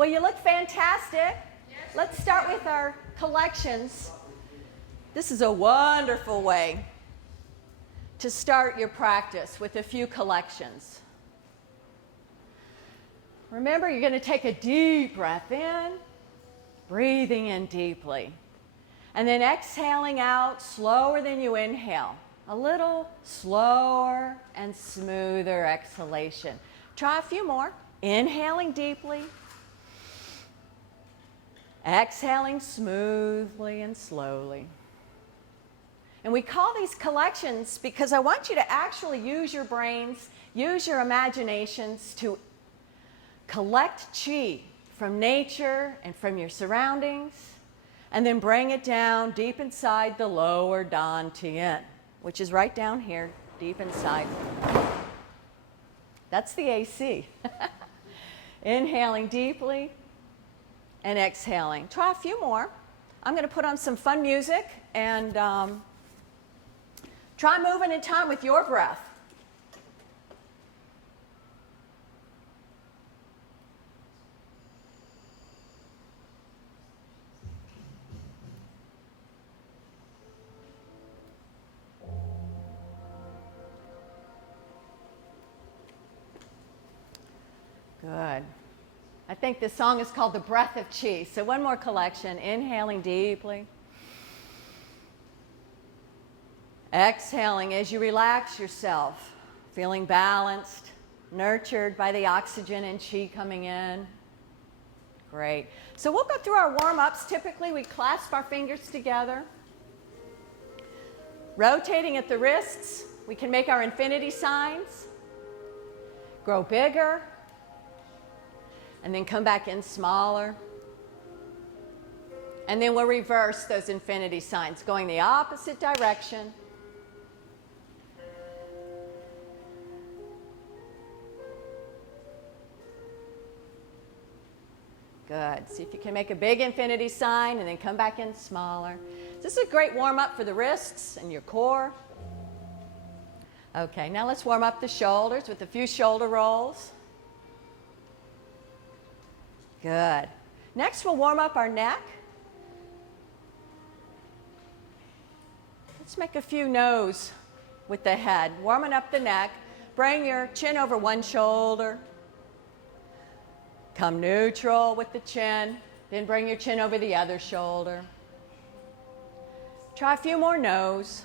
Well, you look fantastic. Let's start with our collections. This is a wonderful way to start your practice with a few collections. Remember, you're going to take a deep breath in, breathing in deeply, and then exhaling out slower than you inhale. A little slower and smoother exhalation. Try a few more. Inhaling deeply, exhaling smoothly and slowly. And we call these collections because I want you to actually use your brains, use your imaginations to collect chi from nature and from your surroundings, and then bring it down deep inside the lower Dan Tien, which is right down here, deep inside. That's the AC. Inhaling deeply and exhaling. Try a few more. I'm going to put on some fun music and try moving in time with your breath. Good. I think this song is called The Breath of Chi. So one more collection. Inhaling deeply. Exhaling as you relax yourself, feeling balanced, nurtured by the oxygen and chi coming in. Great. So we'll go through our warm-ups. Typically, we clasp our fingers together. Rotating at the wrists, we can make our infinity signs. Grow bigger. And then come back in smaller. And then we'll reverse those infinity signs, going the opposite direction. Good. See if you can make a big infinity sign and then come back in smaller. This is a great warm-up for the wrists and your core. Okay, now let's warm up the shoulders with a few shoulder rolls. Good. Next, we'll warm up our neck. Let's make a few no's with the head. Warming up the neck. Bring your chin over one shoulder. Come neutral with the chin. Then bring your chin over the other shoulder. Try a few more no's.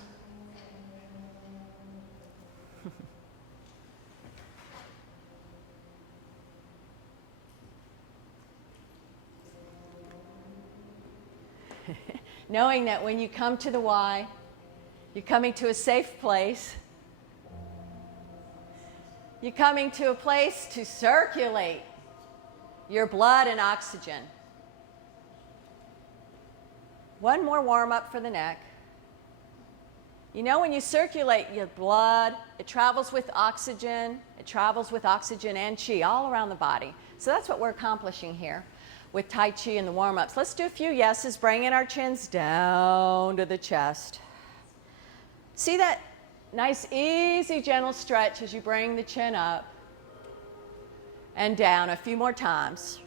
Knowing that when you come to the Y, you're coming to a safe place. You're coming to a place to circulate your blood and oxygen. One more warm-up for the neck. You know, when you circulate your blood, it travels with oxygen. It travels with oxygen and chi all around the body. So that's what we're accomplishing here with Tai Chi and the warm-ups. Let's do a few yeses, bringing our chins down to the chest. See that nice, easy, gentle stretch as you bring the chin up and down a few more times.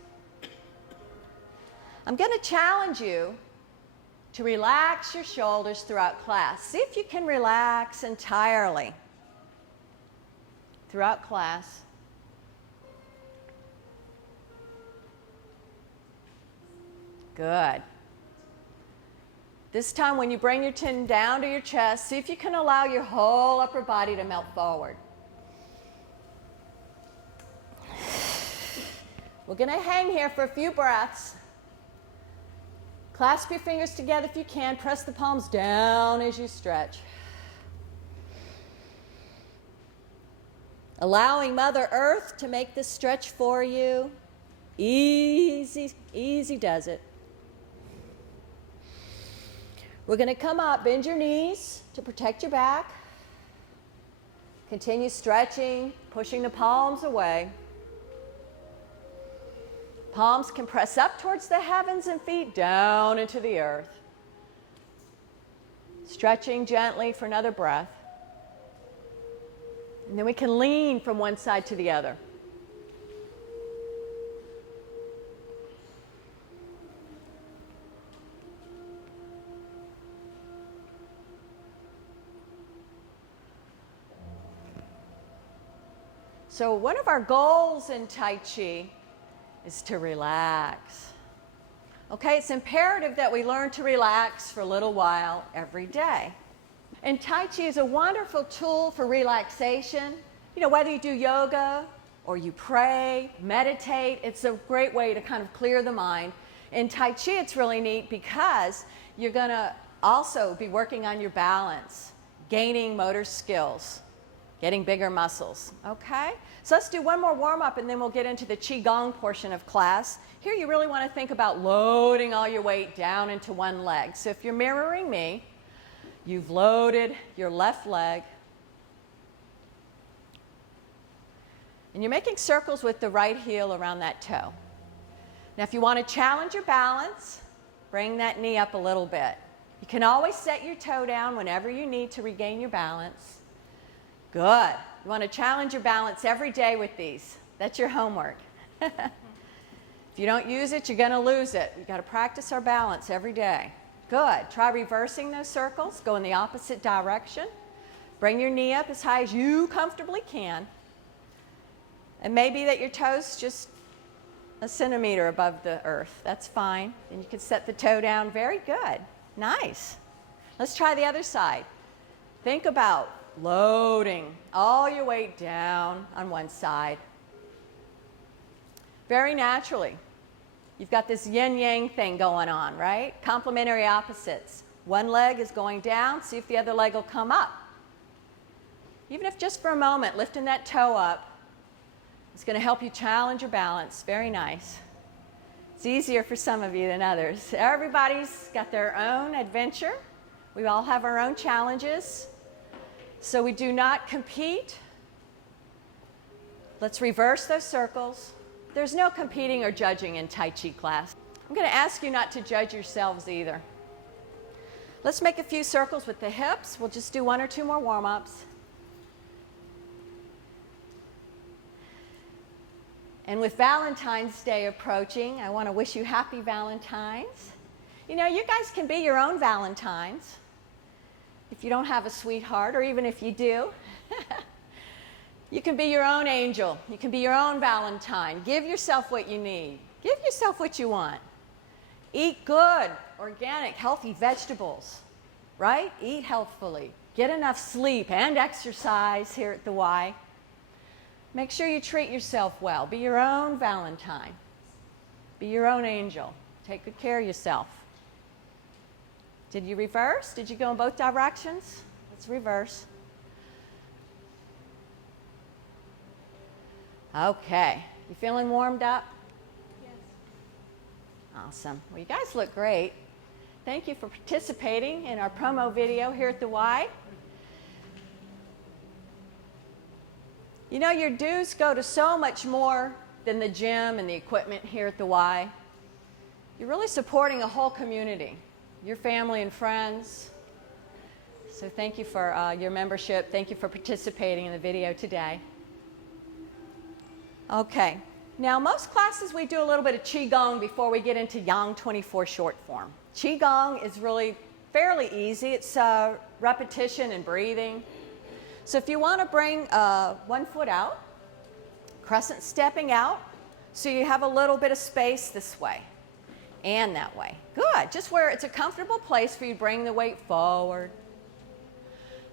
I'm going to challenge you to relax your shoulders throughout class. See if you can relax entirely throughout class. Good. This time when you bring your chin down to your chest, see if you can allow your whole upper body to melt forward. We're going to hang here for a few breaths. Clasp your fingers together if you can. Press the palms down as you stretch. Allowing Mother Earth to make this stretch for you. Easy, easy does it. We're going to come up, bend your knees to protect your back. Continue stretching, pushing the palms away. Palms can press up towards the heavens and feet down into the earth. Stretching gently for another breath. And then we can lean from one side to the other. So one of our goals in Tai Chi is to relax. Okay, it's imperative that we learn to relax for a little while every day. And Tai Chi is a wonderful tool for relaxation. You know, whether you do yoga or you pray, meditate, it's a great way to kind of clear the mind. In Tai Chi, it's really neat because you're going to also be working on your balance, gaining motor skills, getting bigger muscles. Okay? So let's do one more warm-up and then we'll get into the Qi Gong portion of class. Here you really want to think about loading all your weight down into one leg. So if you're mirroring me, you've loaded your left leg. And you're making circles with the right heel around that toe. Now if you want to challenge your balance, bring that knee up a little bit. You can always set your toe down whenever you need to regain your balance. Good. You want to challenge your balance every day with these. That's your homework. If you don't use it, you're going to lose it. You've got to practice our balance every day. Good. Try reversing those circles. Go in the opposite direction. Bring your knee up as high as you comfortably can. And maybe that your toe's just a centimeter above the earth. That's fine. And you can set the toe down. Very good. Nice. Let's try the other side. Think about loading all your weight down on one side. Very naturally. You've got this yin-yang thing going on, right? Complementary opposites. One leg is going down. See if the other leg will come up. Even if just for a moment, lifting that toe up is going to help you challenge your balance. Very nice. It's easier for some of you than others. Everybody's got their own adventure. We all have our own challenges. So we do not compete. Let's reverse those circles. There's no competing or judging in Tai Chi class. I'm going to ask you not to judge yourselves either. Let's make a few circles with the hips. We'll just do one or two more warm-ups. And with Valentine's Day approaching, I want to wish you happy Valentines. You know, you guys can be your own Valentines if you don't have a sweetheart, or even if you do. You can be your own angel. You can be your own Valentine. Give yourself what you need. Give yourself what you want. Eat good, organic, healthy vegetables, right? Eat healthfully. Get enough sleep and exercise here at the Y. Make sure you treat yourself well. Be your own Valentine. Be your own angel. Take good care of yourself. Did you reverse? Did you go in both directions? Let's reverse. Okay. You feeling warmed up? Yes. Awesome. Well, you guys look great. Thank you for participating in our promo video here at the Y. You know, your dues go to so much more than the gym and the equipment here at the Y. You're really supporting a whole community, your family and friends. So thank you for your membership. Thank you for participating in the video today. Okay. Now, most classes we do a little bit of Qi Gong before we get into Yang 24 short form. Qi Gong is really fairly easy. It's repetition and breathing. So if you want to bring one foot out, crescent stepping out, so you have a little bit of space this way and that way. Good. Just where it's a comfortable place for you to bring the weight forward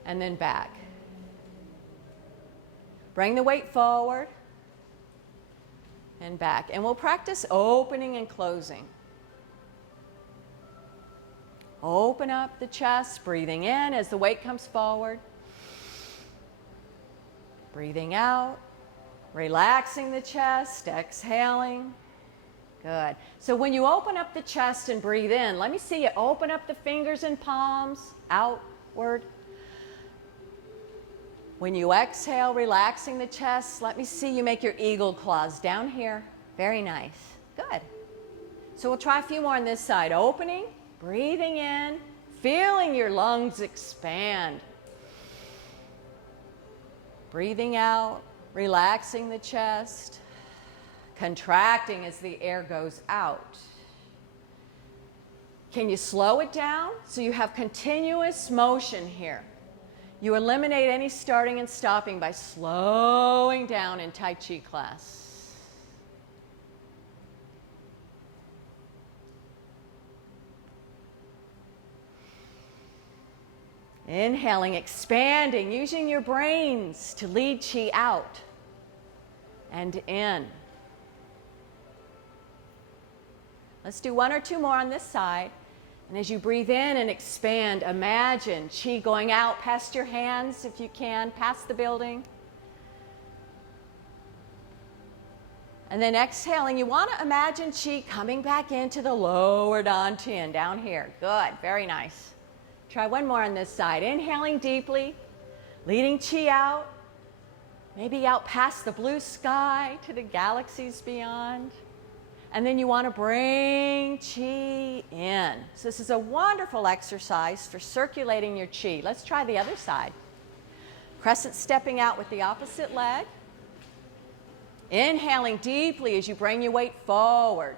and then back. Bring the weight forward and back. And we'll practice opening and closing. Open up the chest, breathing in as the weight comes forward. Breathing out, relaxing the chest, exhaling. Good. So when you open up the chest and breathe in, let me see you open up the fingers and palms outward. When you exhale, relaxing the chest, let me see you make your eagle claws down here. Very nice. Good. So we'll try a few more on this side. Opening, breathing in, feeling your lungs expand. Breathing out, relaxing the chest, contracting as the air goes out. Can you slow it down so you have continuous motion here? You eliminate any starting and stopping by slowing down in Tai Chi class. Inhaling, expanding, using your brains to lead Qi out and in. Let's do one or two more on this side. And as you breathe in and expand, imagine Qi going out past your hands, if you can, past the building. And then exhaling, you want to imagine Qi coming back into the lower dantian, down here. Good, very nice. Try one more on this side. Inhaling deeply, leading Qi out, maybe out past the blue sky to the galaxies beyond. And then you want to bring Qi in. So this is a wonderful exercise for circulating your Qi. Let's try the other side. Crescent stepping out with the opposite leg. Inhaling deeply as you bring your weight forward.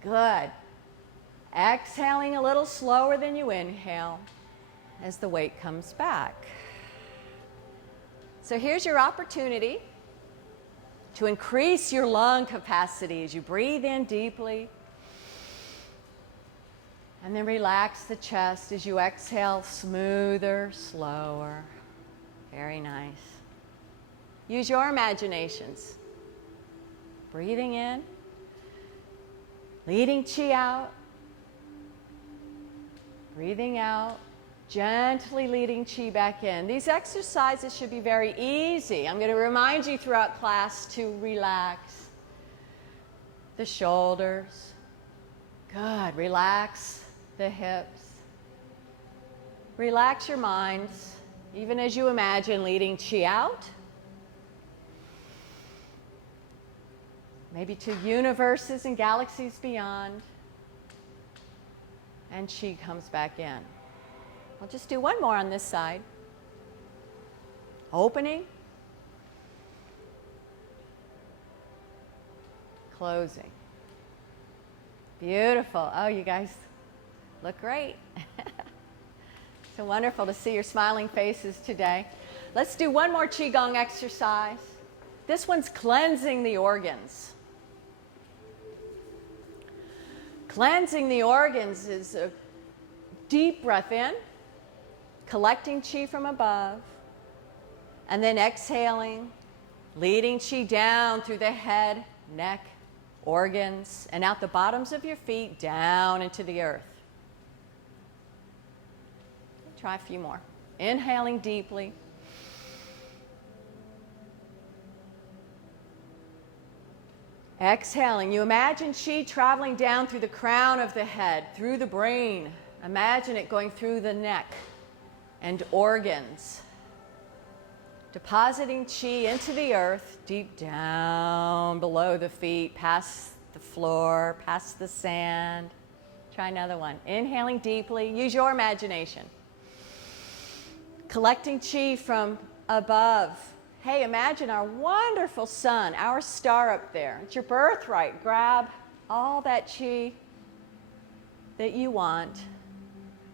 Good. Exhaling a little slower than you inhale as the weight comes back. So here's your opportunity to increase your lung capacity as you breathe in deeply. And then relax the chest as you exhale, smoother, slower. Very nice. Use your imaginations. Breathing in, leading Qi out. Breathing out, gently leading Qi back in. These exercises should be very easy. I'm going to remind you throughout class to relax the shoulders. Good. Relax the hips. Relax your minds, even as you imagine leading Qi out. Maybe to universes and galaxies beyond. And Qi comes back in. I'll just do one more on this side. Opening. Closing. Beautiful. Oh, you guys look great. So wonderful to see your smiling faces today. Let's do one more Qigong exercise. This one's cleansing the organs. Cleansing the organs is a deep breath in, collecting Qi from above, and then exhaling, leading Qi down through the head, neck, organs, and out the bottoms of your feet down into the earth. Try a few more. Inhaling deeply. Exhaling, you imagine Qi traveling down through the crown of the head, through the brain. Imagine it going through the neck and organs. Depositing Qi into the earth, deep down below the feet, past the floor, past the sand. Try another one. Inhaling deeply, use your imagination. Collecting Qi from above. Hey, imagine our wonderful sun, our star up there. It's your birthright. Grab all that Qi that you want.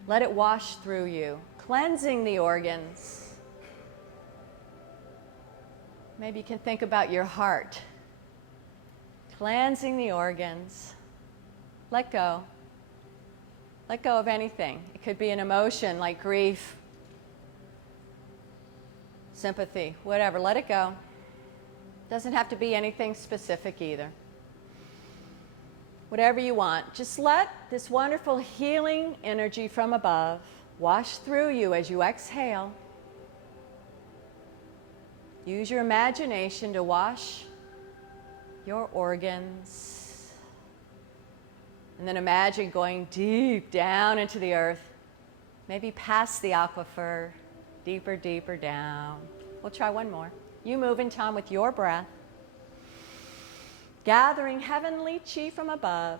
Let it wash through you, cleansing the organs. Maybe you can think about your heart. Cleansing the organs. Let go. Let go of anything. It could be an emotion like grief, sympathy, whatever. Let it go. Doesn't have to be anything specific either. Whatever you want. Just let this wonderful healing energy from above wash through you as you exhale. Use your imagination to wash your organs. And then imagine going deep down into the earth, maybe past the aquifer, deeper, deeper down. We'll try one more. You move in time with your breath. Gathering heavenly Qi from above.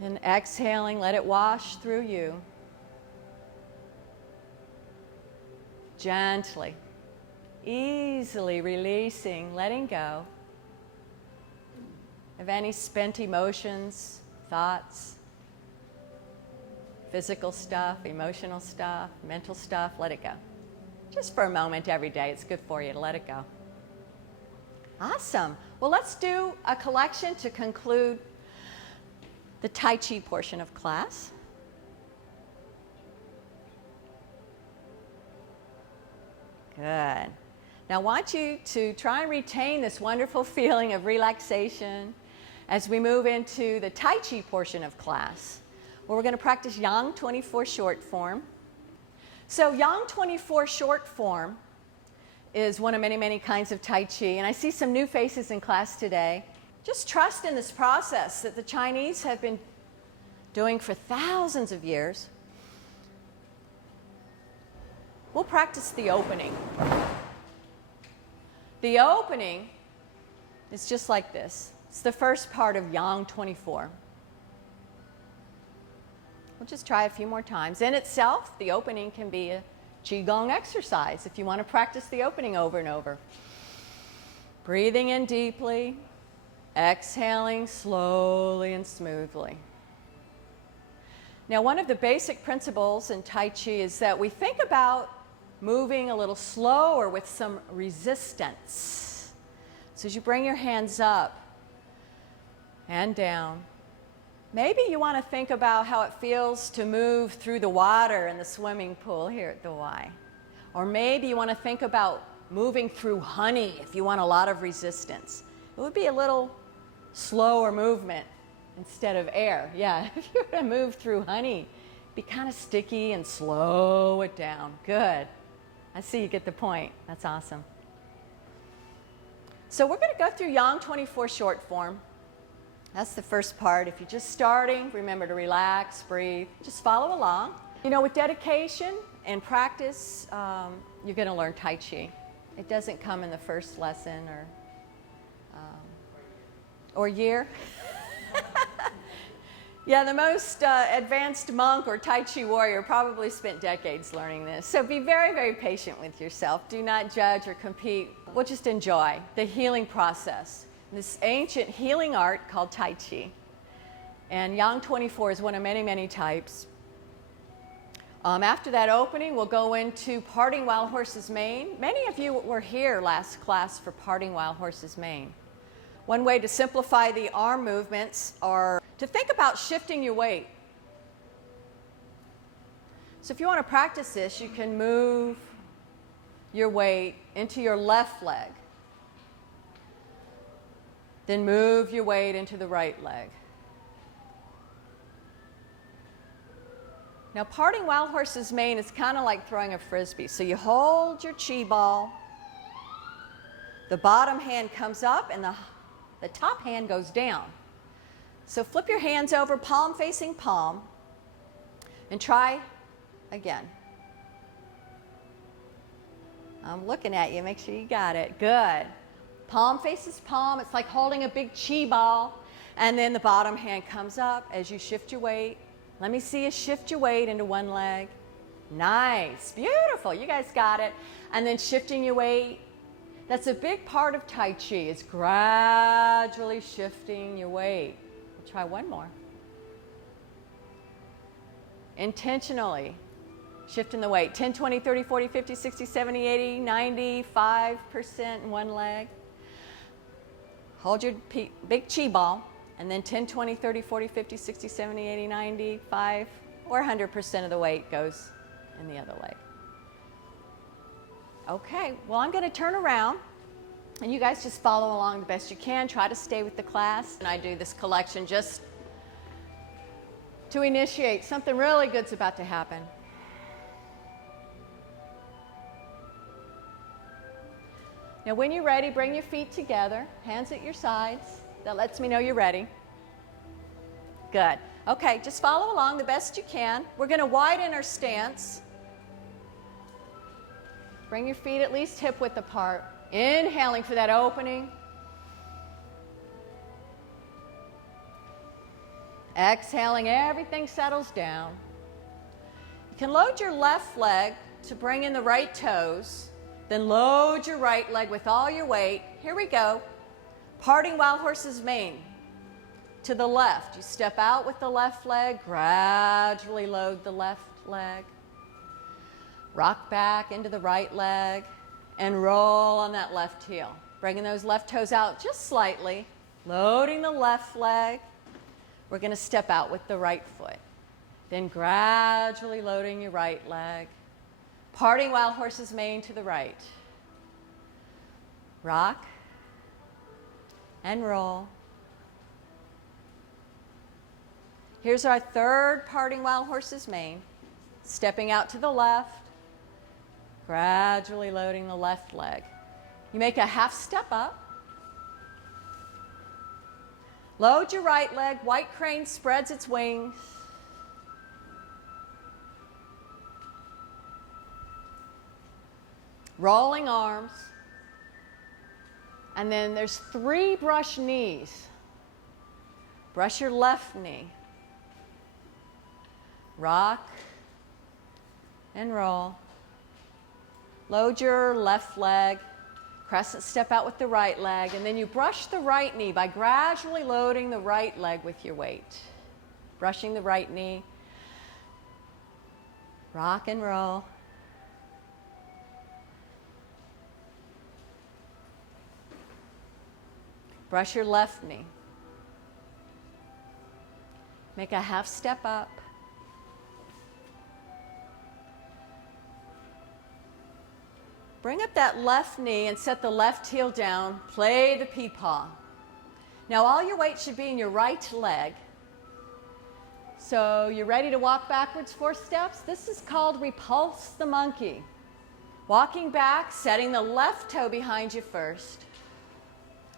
Then exhaling, let it wash through you. Gently, easily releasing, letting go of any spent emotions, thoughts, physical stuff, emotional stuff, mental stuff, let it go. Just for a moment every day, it's good for you to let it go. Awesome. Well, let's do a collection to conclude the Tai Chi portion of class. Good. Now I want you to try and retain this wonderful feeling of relaxation as we move into the Tai Chi portion of class, where we're going to practice Yang 24 short form. So Yang 24 short form is one of many, many kinds of Tai Chi, and I see some new faces in class today. Just trust in this process that the Chinese have been doing for thousands of years. We'll practice the opening. The opening is just like this. It's the first part of Yang 24. We'll just try a few more times. In itself, the opening can be a Qigong exercise if you want to practice the opening over and over. Breathing in deeply, exhaling slowly and smoothly. Now, one of the basic principles in Tai Chi is that we think about moving a little slower with some resistance. So as you bring your hands up and down, maybe you want to think about how it feels to move through the water in the swimming pool here at the Y. Or maybe you want to think about moving through honey if you want a lot of resistance. It would be a little slower movement instead of air. Yeah, if you're going to move through honey, be kind of sticky and slow it down. Good. I see you get the point. That's awesome. So we're going to go through Yang 24 short form. That's the first part. If you're just starting, remember to relax, breathe, just follow along. You know, with dedication and practice, you're going to learn Tai Chi. It doesn't come in the first lesson or year. Yeah, the most advanced monk or Tai Chi warrior probably spent decades learning this. So be very, very patient with yourself. Do not judge or compete. We'll just enjoy the healing process. This ancient healing art called Tai Chi. And Yang 24 is one of many, many types. After that opening, we'll go into Parting Wild Horse's Mane. Many of you were here last class for Parting Wild Horse's Mane. One way to simplify the arm movements are to think about shifting your weight. So if you want to practice this, you can move your weight into your left leg. Then move your weight into the right leg. Now, Parting Wild Horse's Mane is kind of like throwing a frisbee. So you hold your chi ball, the bottom hand comes up, and the top hand goes down. So flip your hands over, palm facing palm, and try again. I'm looking at you, make sure you got it. Good. Palm faces palm, it's like holding a big chi ball, and then the bottom hand comes up as you shift your weight. Let me see you shift your weight into one leg. Nice, beautiful, you guys got it. And then shifting your weight. That's a big part of Tai Chi, is gradually shifting your weight. We'll try one more. Intentionally shifting the weight. 10, 20, 30, 40, 50, 60, 70, 80, 95% in one leg. Hold your big chi ball, and then 10, 20, 30, 40, 50, 60, 70, 80, 95, or 100% of the weight goes in the other leg. Okay, well, I'm going to turn around, and you guys just follow along the best you can. Try to stay with the class. And I do this collection just to initiate something really good's about to happen. Now, when you're ready, bring your feet together, hands at your sides. That lets me know you're ready. Good. Okay, just follow along the best you can. We're going to widen our stance. Bring your feet at least hip width apart. Inhaling for that opening. Exhaling, everything settles down. You can load your left leg to bring in the right toes. Then load your right leg with all your weight. Here we go. Parting Wild Horse's Mane. to the left. You step out with the left leg, gradually load the left leg. Rock back into the right leg and roll on that left heel. Bringing those left toes out just slightly, loading the left leg. We're going to step out with the right foot. Then gradually loading your right leg. Parting wild horse's mane to the right. Rock and roll. Here's our third parting wild horse's mane. Stepping out to the left, gradually loading the left leg. You make a half step up. Load your right leg. White crane spreads its wings. Rolling arms. And then there's 3 brush knees. Brush your left knee. Rock and roll. Load your left leg. Crescent step out with the right leg. And then you brush the right knee by gradually loading the right leg with your weight. Brushing the right knee. Rock and roll. Brush your left knee. Make a half step up. Bring up that left knee and set the left heel down. Play the pea-paw. Now all your weight should be in your right leg. So you're ready to walk backwards 4 steps? This is called repulse the monkey. Walking back, setting the left toe behind you first.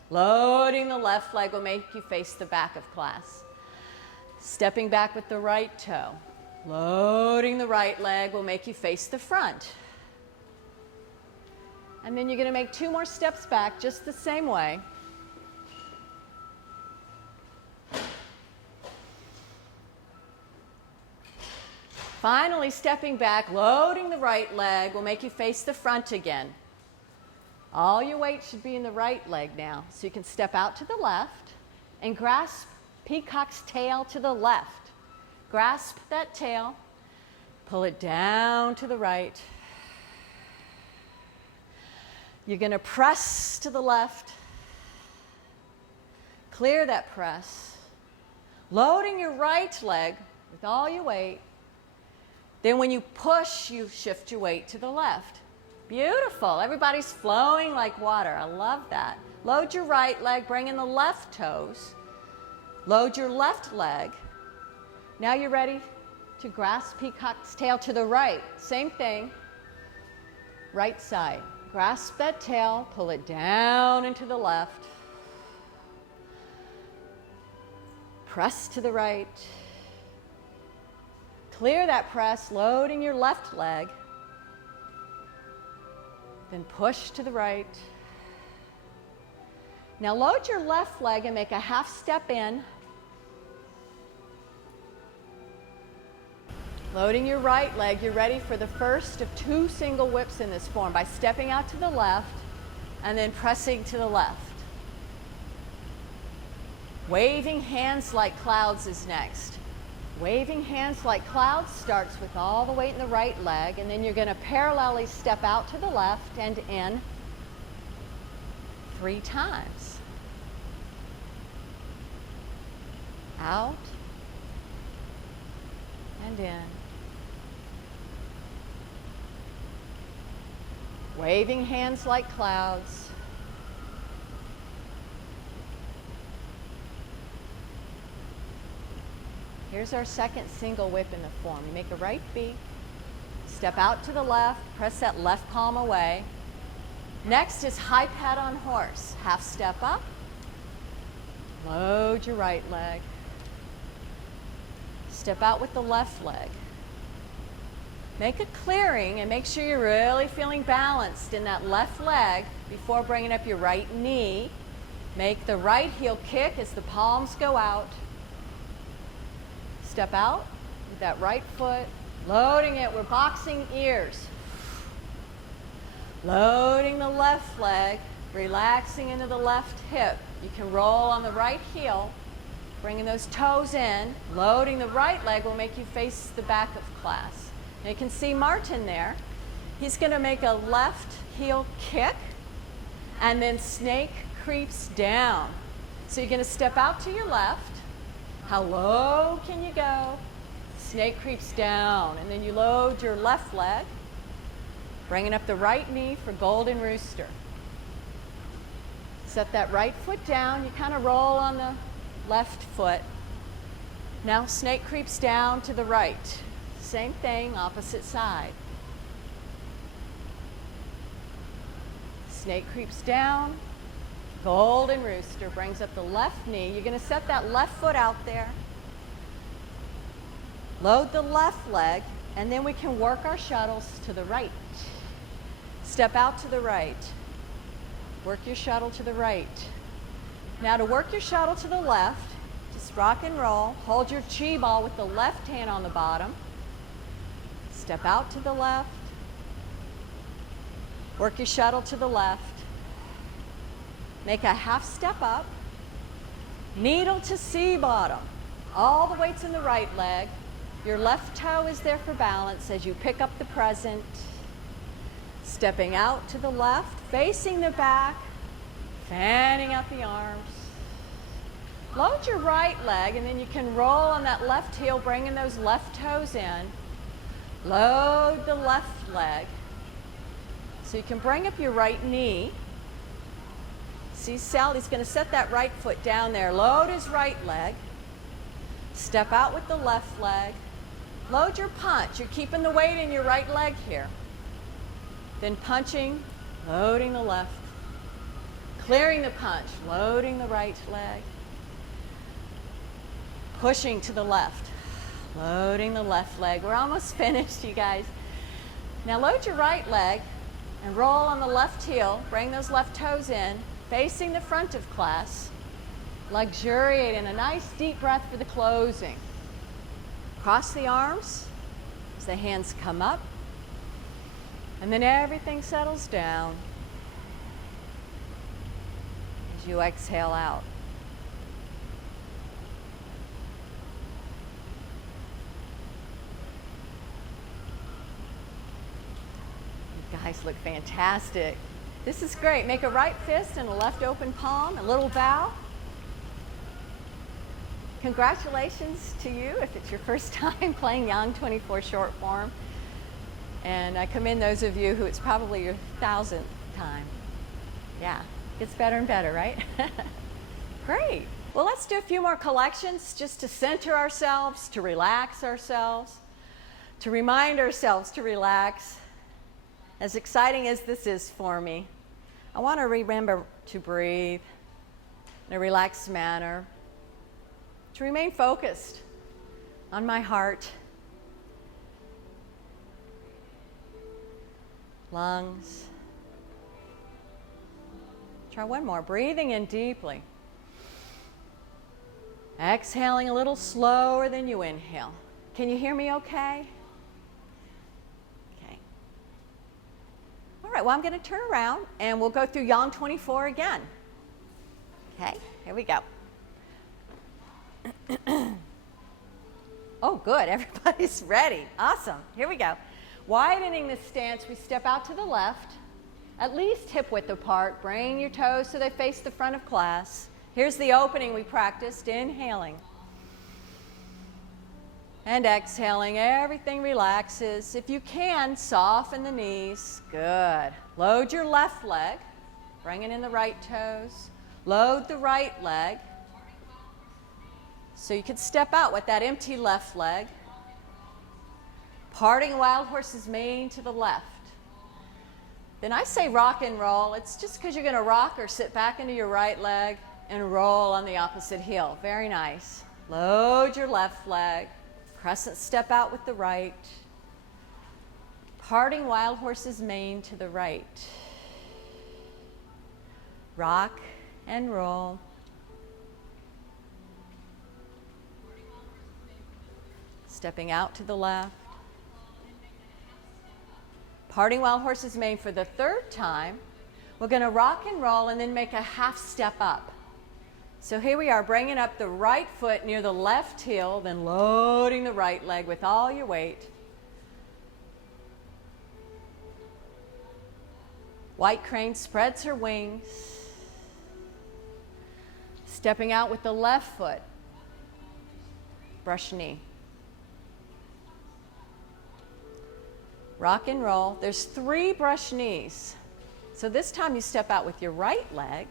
Loading the left leg will make you face the back of class. Stepping back with the right toe. Loading the right leg will make you face the front. And then you're going to make 2 more steps back just the same way. Finally, stepping back, loading the right leg will make you face the front again. All your weight should be in the right leg now. So you can step out to the left and grasp peacock's tail to the left. Grasp that tail, pull it down to the right. You're going to press to the left. Clear that press. Loading your right leg with all your weight. Then when you push, you shift your weight to the left. Beautiful. Everybody's flowing like water. I love that. Load your right leg, bring in the left toes. Load your left leg. Now you're ready to grasp peacock's tail to the right. Same thing. Right side. Grasp that tail, pull it down into the left. Press to the right. Clear that press, loading your left leg. Then push to the right. Now load your left leg and make a half step in. Loading your right leg, you're ready for the first of 2 single whips in this form by stepping out to the left and then pressing to the left. Waving hands like clouds is next. Waving hands like clouds starts with all the weight in the right leg, and then you're going to parallelly step out to the left and in 3 times. Out and in. Waving hands like clouds. Here's our second single whip in the form. You make a right beat, step out to the left, press that left palm away. Next is high pat on horse. Half step up, load your right leg. Step out with the left leg. Make a clearing and make sure you're really feeling balanced in that left leg before bringing up your right knee. Make the right heel kick as the palms go out. Step out with that right foot, loading it. We're boxing ears. Loading the left leg, relaxing into the left hip. You can roll on the right heel. bringing those toes in. Loading the right leg will make you face the back of class. And you can see Martin there. He's going to make a left heel kick, and then snake creeps down. So you're going to step out to your left. How low can you go? Snake creeps down, and then you load your left leg, bringing up the right knee for golden rooster. Set that right foot down. You kind of roll on the left foot. Now snake creeps down to the right. Same thing, opposite side. Snake creeps down. Golden rooster brings up the left knee. You're going to set that left foot out there. Load the left leg, and then we can work our shuttles to the right. Step out to the right. Work your shuttle to the right. Now to work your shuttle to the left, just rock and roll. Hold your chi ball with the left hand on the bottom. Step out to the left. Work your shuttle to the left. Make a half step up. Needle to C bottom. All the weight's in the right leg. Your left toe is there for balance as you pick up the present. Stepping out to the left, facing the back, fanning out the arms. Load your right leg, and then you can roll on that left heel, bringing those left toes in. Load the left leg. So you can bring up your right knee. See, Sally's going to set that right foot down there. Load his right leg. Step out with the left leg. Load your punch. You're keeping the weight in your right leg here. Then punching, loading the left. Clearing the punch, loading the right leg. Pushing to the left, loading the left leg. We're almost finished, you guys. Now load your right leg and roll on the left heel. Bring those left toes in, facing the front of class. Luxuriate in a nice deep breath for the closing. Cross the arms as the hands come up. And then everything settles down as you exhale out. You guys look fantastic. This is great. Make a right fist and a left open palm, a little bow. Congratulations to you if it's your first time playing Yang 24 short form. And I commend those of you who it's probably your 1000th time. Yeah, gets better and better, right? Great. Well, let's do a few more collections just to center ourselves, to relax ourselves, to remind ourselves to relax. As exciting as this is for me, I want to remember to breathe in a relaxed manner, to remain focused on my heart, lungs. Try one more. Breathing in deeply. Exhaling a little slower than you inhale. Can you hear me okay? Okay. All right, well, I'm going to turn around and we'll go through Yang 24 again. Okay, here we go. Oh, good. Everybody's ready. Awesome. Here we go. Widening the stance, we step out to the left, at least hip width apart. Bring your toes so they face the front of class. Here's the opening we practiced. Inhaling. And exhaling. Everything relaxes. If you can, soften the knees. Good. Load your left leg. Bringing in the right toes. Load the right leg. So you can step out with that empty left leg. Parting wild horse's mane to the left. Then I say rock and roll. It's just because you're going to rock or sit back into your right leg and roll on the opposite heel. Very nice. Load your left leg. Crescent step out with the right. Parting wild horse's mane to the right. Rock and roll. Stepping out to the left. Parting wild horse's mane for the third time. We're going to rock and roll and then make a half step up. So here we are, bringing up the right foot near the left heel, then loading the right leg with all your weight. White crane spreads her wings. Stepping out with the left foot. Brush knee. Rock and roll. There's 3 brush knees. So this time you step out with your right leg.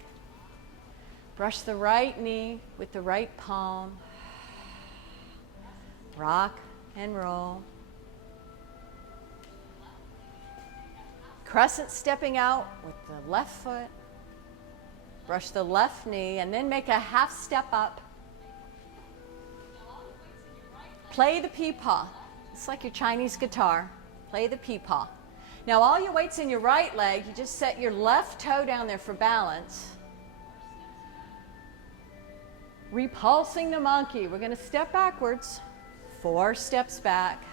Brush the right knee with the right palm. Rock and roll. Crescent stepping out with the left foot. Brush the left knee and then make a half step up. Play the pee-paw. It's like your Chinese guitar. Play the pee-paw. Now all your weight's in your right leg. You just set your left toe down there for balance. Repulsing the monkey. We're going to step backwards. 4 steps back.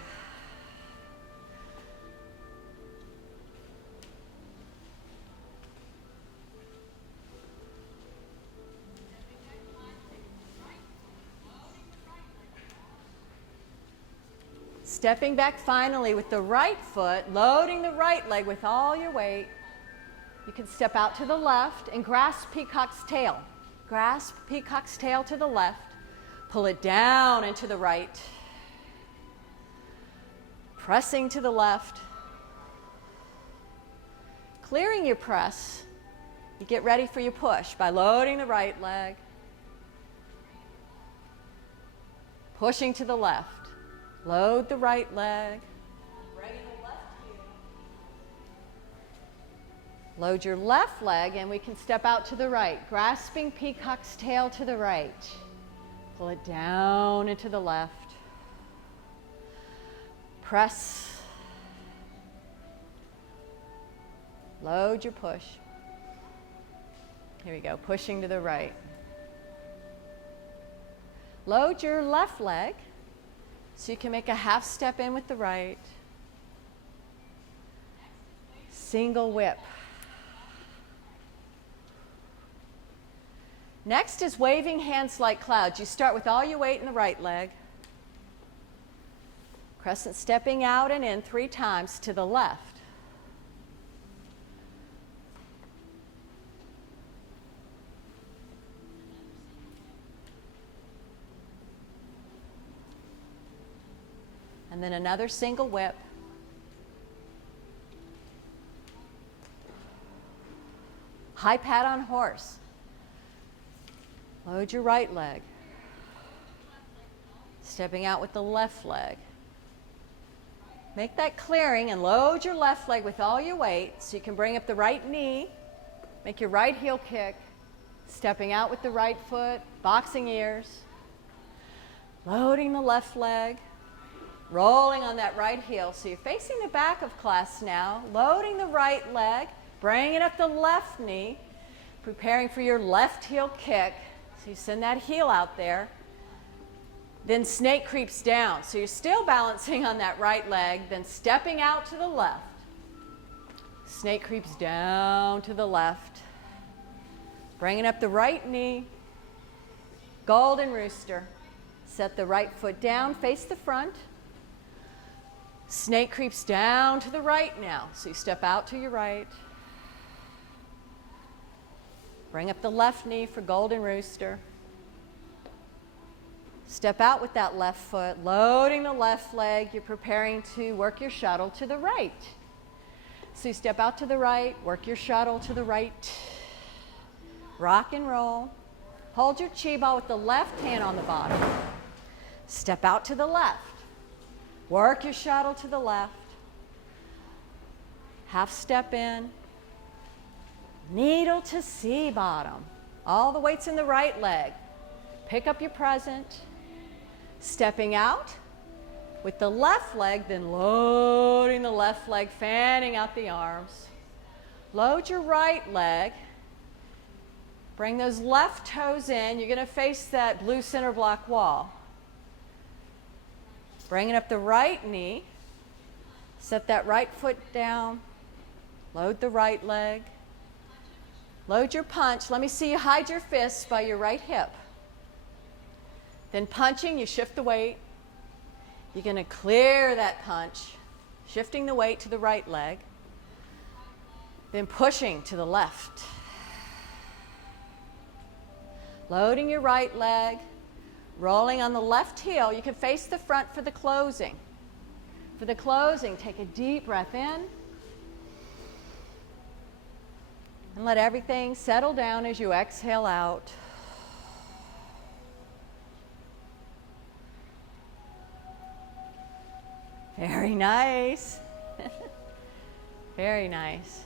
Stepping back finally with the right foot, loading the right leg with all your weight. You can step out to the left and grasp peacock's tail. Grasp peacock's tail to the left. Pull it down and to the right. Pressing to the left. Clearing your press. You get ready for your push by loading the right leg. Pushing to the left. Load the right leg. Bring the left heel. Load your left leg and we can step out to the right, grasping peacock's tail to the right. Pull it down into the left. Press. Load your push. Here we go, pushing to the right. Load your left leg. So you can make a half step in with the right. Single whip. Next is waving hands like clouds. You start with all your weight in the right leg. Crescent stepping out and in 3 times to the left. And then another single whip. High pat on horse. Load your right leg. Stepping out with the left leg. Make that clearing and load your left leg with all your weight so you can bring up the right knee. Make your right heel kick. Stepping out with the right foot. Boxing ears. Loading the left leg. Rolling on that right heel. So you're facing the back of class now. Loading the right leg. Bringing up the left knee. Preparing for your left heel kick. So you send that heel out there. Then snake creeps down. So you're still balancing on that right leg. Then stepping out to the left. Snake creeps down to the left. Bringing up the right knee. Golden rooster. Set the right foot down. Face the front. Snake creeps down to the right now. So you step out to your right. Bring up the left knee for golden rooster. Step out with that left foot, loading the left leg. You're preparing to work your shuttle to the right. So you step out to the right, work your shuttle to the right. Rock and roll. Hold your chi ball with the left hand on the bottom. Step out to the left. Work your shuttle to the left. Half step in. Needle to C bottom. All the weight's in the right leg. Pick up your present. Stepping out with the left leg, then loading the left leg, fanning out the arms. Load your right leg. Bring those left toes in. You're going to face that blue center block wall. Bringing up the right knee. Set that right foot down. Load the right leg. Load your punch. Let me see you hide your fists by your right hip. Then punching, you shift the weight. You're going to clear that punch, shifting the weight to the right leg. Then pushing to the left. Loading your right leg, rolling on the left heel. You can face the front for the closing. For the closing, take a deep breath in. And let everything settle down as you exhale out. Very nice. Very nice.